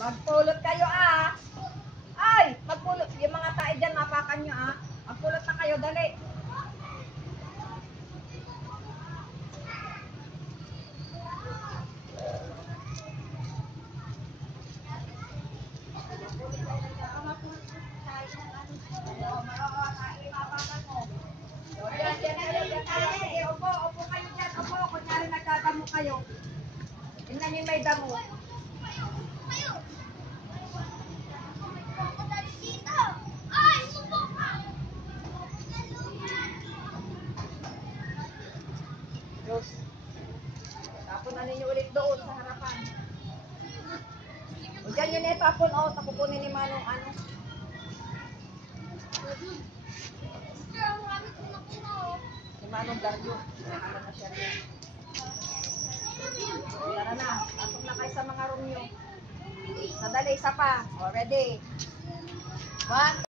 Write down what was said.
Magpulot kayo Ay, magpulot. Yung mga tae dyan, mapakan nyo Magpulot na kayo, dali. Sige, opo kayo dyan. Opo, kunyari nagdadamo kayo. Tingnan nyo may damo. Diyos. Tapon na ninyo ulit doon sa harapan. O dyan yun tapon. Takukunin ni Manong Si Manong Dario. Na siya rin. Tara na. Pasok na kayo sa mga room nyo. Nadali, isa pa. O, ready. 1,